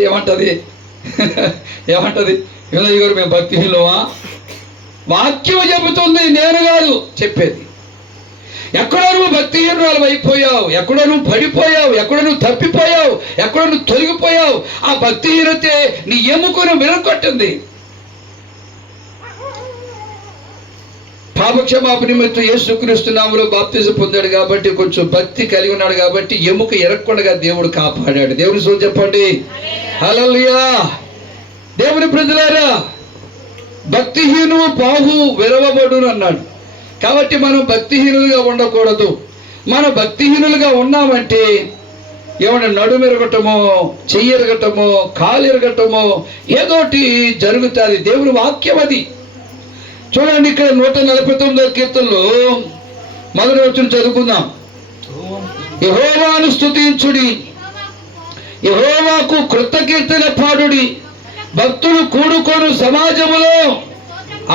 అడిగితే ఏమంటది? ఏమంటది? వినయ్ గారు మేము భక్తిహీనులమా? వాక్యం చెబుతుంది, నేను కాదు చెప్పేది. ఎక్కడో నువ్వు భక్తిహీనురాలు అయిపోయావు, ఎక్కడో నువ్వు పడిపోయావు, ఎక్కడో నువ్వు తప్పిపోయావు, ఎక్కడో నువ్వు తొలగిపోయావు. ఆ భక్తిహీనతే నీ ఎముకను విరగొట్టింది. పాపక్షమాపణ నిమిత్తం యేసుక్రీస్తు నామములో బాప్తిజం పొందాడు కాబట్టి, కొంచెం భక్తి కలిగి ఉన్నాడు కాబట్టి ఎముక ఎరగకుండా దేవుడు కాపాడాడు. దేవుని సో చెప్పండి, హల్లెలూయా. దేవుని ప్రజలారా, భక్తిహీనువు బాహు విరవబడును అన్నాడు. కాబట్టి మనం భక్తిహీనులుగా ఉండకూడదు. మనం భక్తిహీనులుగా ఉన్నామంటే ఏమన్నా నడుము ఎరగటమో, చెయ్యి ఎరగటమో, కాలు ఎరగటమో ఏదోటి జరుగుతుంది. దేవుని వాక్యం అది. చూడండి, ఇక్కడ 149వ కీర్తనలో మొదటి వచనం చదువుకుందాం. యెహోవాను స్తుతించుడి, యెహోవాకు కృతకీర్తన పాడుడి, భక్తులు కూడుకొను సమాజములో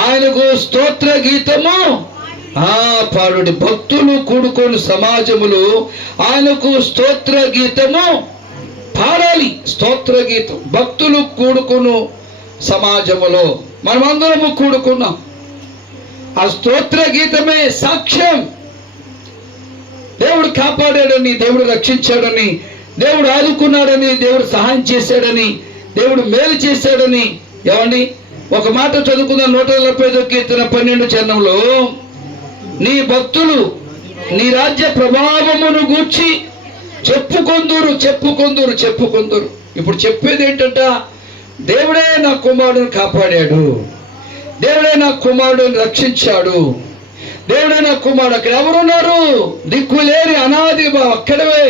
ఆయనకు స్తోత్ర గీతము పాడుడి. భక్తులు కూడుకొను సమాజములు ఆయనకు స్తోత్ర గీతము పాడాలి. స్తోత్ర గీతం. భక్తులు కూడుకొను సమాజములో మనమందరము కూడుకున్నాం. ఆ స్తోత్ర గీతమే సాక్ష్యం. దేవుడు కాపాడాడని, దేవుడు రక్షించాడని, దేవుడు ఆదుకున్నాడని, దేవుడు సహాయం చేశాడని, దేవుడు మేలు చేశాడని. ఏమండి, ఒక మాట చదువుకుందాం. 145వ కీర్తన 12వ చరణంలో, నీ భక్తులు నీ రాజ్య ప్రభావమును గూర్చి చెప్పుకొందురు, చెప్పుకొందురు, చెప్పుకొందురు. ఇప్పుడు చెప్పేది ఏంటంట? దేవుడే నా కుమారుడిని కాపాడాడు, దేవుడే నా కుమారుడిని రక్షించాడు, దేవుడే నా కుమారుడు. అక్కడ ఎవరున్నారు? దిక్కులేని అనాది అక్కడవే.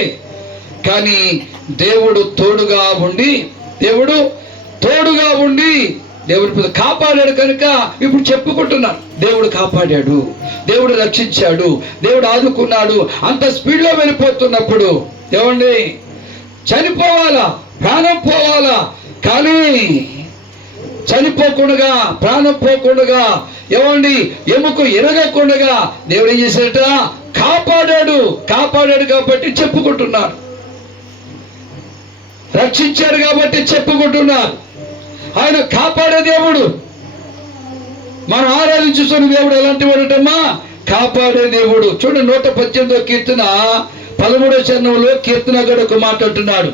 కానీ దేవుడు తోడుగా ఉండి, దేవుడు తోడుగా ఉండి దేవుడు కాపాడాడు కనుక ఇప్పుడు చెప్పుకుంటున్నారు. దేవుడు కాపాడాడు, దేవుడు రక్షించాడు, దేవుడు ఆదుకున్నాడు. అంత స్పీడ్లో వెళ్ళిపోతున్నప్పుడు ఏమండి, చనిపోవాలా, ప్రాణం పోవాలా, కానీ చనిపోకుండా, ప్రాణం పోకుండా, ఏమండి ఎముక ఎరగకుండా దేవుడు ఏం చేశాడట? కాపాడాడు. కాపాడాడు కాబట్టి చెప్పుకుంటున్నారు. రక్షించాడు కాబట్టి చెప్పుకుంటున్నారు. ఆయన కాపాడే దేవుడు. మనం ఆరాధించుతున్న దేవుడు ఎలాంటి వాడటమ్మా? కాపాడే దేవుడు. చూడండి, 118వ కీర్తన 13వ చరణంలో కీర్తనగాడు ఒక మాట అంటున్నాడు.